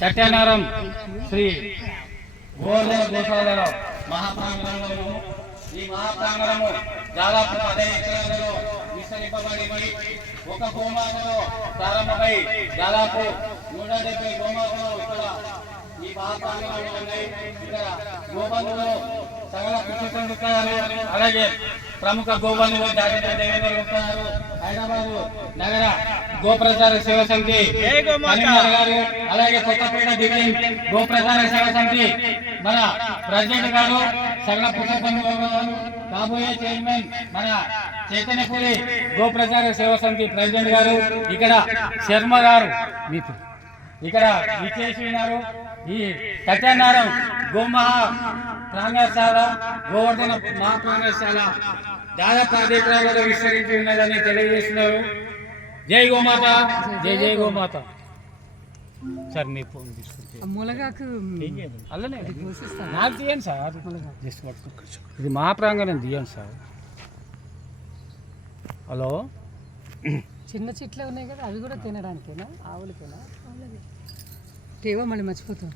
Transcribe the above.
సత్యనారాయణ శ్రీ గోవర్ధన గోశాల మహాప్రాంగణంలో ఈ మహాప్రాంగణము దాదాపు 15 ఎకరాలలో విస్తరింపబడి ఒక గోమాతలో ప్రారంభమై దాదాపు 170 గోమాతలు ఇక్కడ ఈ మహాప్రాంగణంలో ఉన్నాయి. ఇక్కడ గోబంధులు సకల కృషి పొందుతున్నారు. అలాగే ప్రముఖ గోబంధులు జాతీయ దేవేంద్ర గుప్తారు, హైదరాబాద్ నగర గోప్రచార సేవ సమితి గారు, అలాగే కొత్తపేట డివిజన్ గోప్రచార సేవ సమితి మన ప్రెసిడెంట్ గారు, సకల కృషి పొందుతున్నారు. కాబోయే చైర్మన్ మన చైతన్యపురి గోప్రచార సేవ సమితి ప్రెసిడెంట్ గారు, ఇక్కడ శర్మ గారు మీకు ఇక్కడ విచ్చేసినారు. ఈ సత్యనారాయణ గోమహా ప్రాంగణశాల గోవర్ధన మహాప్రాంగణశాల దాదాపు 10 ఎకరాలలో విస్తరించి ఉన్నదని తెలియజేస్తున్నారు. జై గోమాత, జై జై గోమాత. సార్ మీ ఫోన్ తీసుకుంటే అలానే నాకు తీయండి సార్, జస్ట్ ఇది మహాప్రాంగణం తీయండి సార్. హలో, చిన్న చెట్లే ఉన్నాయి కదా, అవి కూడా తినడానికేనా? ఆవులకేనా? తేవో మళ్ళీ మర్చిపోతాం.